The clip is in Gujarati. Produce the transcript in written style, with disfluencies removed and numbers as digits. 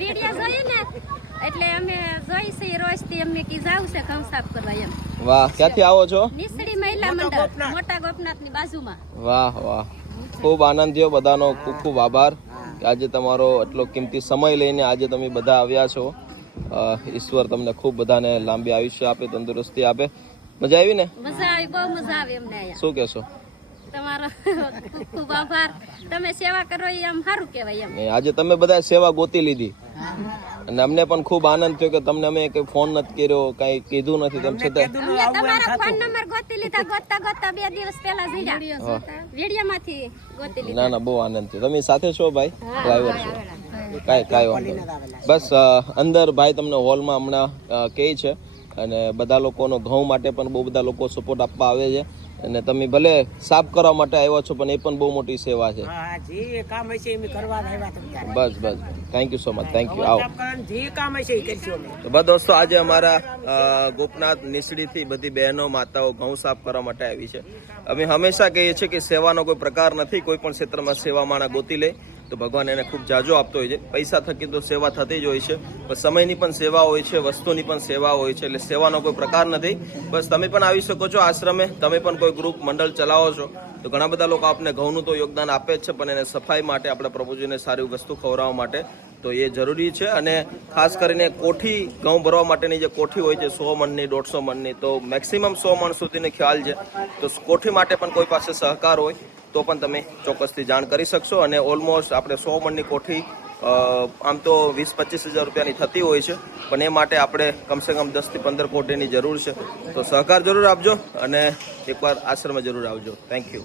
વિડિયો જોઈએ ને એટલે અમે જોઈ છે રોજ થી અમને કી જાવ છે ઘઉં સાફ કરવા એમ. વાહ, ક્યાંથી આવો છો? નિસડી મહિલા મંડળ મોટા ગોપનાથ ની બાજુમાં. વાહ વાહ, ખૂબ આનંદ થયો. બધાનો ખૂબ ખૂબ આભાર કે આજે તમારો એટલો કિંમતી સમય લઈને આજે તમે બધા આવ્યા છો. ઈશ્વર તમને ખૂબ બધાને લાંબી આયુષ્ય આપે, તંદુરસ્તી આપે. મજા આવી ને? મજા આવી, બહુ મજા આવી અમને અહીંયા. શું કહેશો? તમારો ખૂબ ખૂબ આભાર. તમે સેવા કરો એ આમ સારું કહેવાય એમ. આજે તમે બધા સેવા ગોતી લીધી અને અમને પણ ખૂબ આનંદ થયો કે તમને અમે કઈ ફોન નથી કર્યો, કઈ કીધું નથી, તેમ છતાં અમને તમારા ફોન નંબર ગોતી લીધા. ગોતતા 2 દિવસ પહેલા જઈયા વિડિયોમાંથી ગોતી લીધા. ના ના, બહુ આનંદ થયો. તમે સાથે છો ભાઈ? ડ્રાઈવર છો? કાંઈ વાંધો નહીં. બસ અંદર ભાઈ તમને હોલમાં હમણાં કહે છે અને બધા લોકોનો ઘઉં માટે પણ બહુ બધા લોકો સપોર્ટ આપવા આવે છે અને તમે ભલે સાફ કરવા માટે આવ્યા છો પણ એ પણ બહુ મોટી સેવા છે. બસ બસ, thank you so much, thank you. આવો તો બસ દોસ્તો, આજે અમારા ગોપનાથ નિસડીથી બધી બહેનો માતાઓ ઘઉં સાફ કરવા માટે આવી છે. અમે હંમેશા કહીએ છીએ કે સેવાનો કોઈ પ્રકાર નથી. કોઈ પણ ક્ષેત્રમાં સેવા માણસ ગોતી લે તો ભગવાન એને ખૂબ જાજો આપતો હોય છે. પૈસા થકી તો સેવા થતી જ હોય છે, પણ સમયની પણ સેવા હોય છે, વસ્તુની પણ સેવા હોય છે. એટલે સેવાનો કોઈ પ્રકાર નથી. બસ તમે પણ આવી શકો છો આશ્રમે. તમે પણ કોઈ ગ્રુપ મંડળ ચલાવો છો તો ઘણા બધા લોકો આપને ઘઉંનું તો યોગદાન આપે જ છે, પણ એને સફાઈ માટે, આપણા પ્રભુજીને સારી વસ્તુ ખવડાવવા માટે તો એ જરૂરી છે. અને ખાસ કરીને કોઠી ઘઉં ભરવા માટેની જે કોઠી હોય છે 100 મણની, 150 મણની, તો મેક્સિમમ 100 મણ સુધીની ખ્યાલ છે. તો કોઠી માટે પણ કોઈ પાસે સહકાર હોય તો પણ તમે ચોક્કસથી જાણ કરી શકશો. અને ઓલમોસ્ટ આપણે 100 મણની કોઠી આમ તો 20-25 હજાર રૂપિયાની થતી હોય છે, પણ એ માટે આપણે કમસે કમ 10 થી 15 કોટીની જરૂર છે. તો સહકાર જરૂર આપજો અને એકવાર આશ્રમે જરૂર આવજો. Thank you.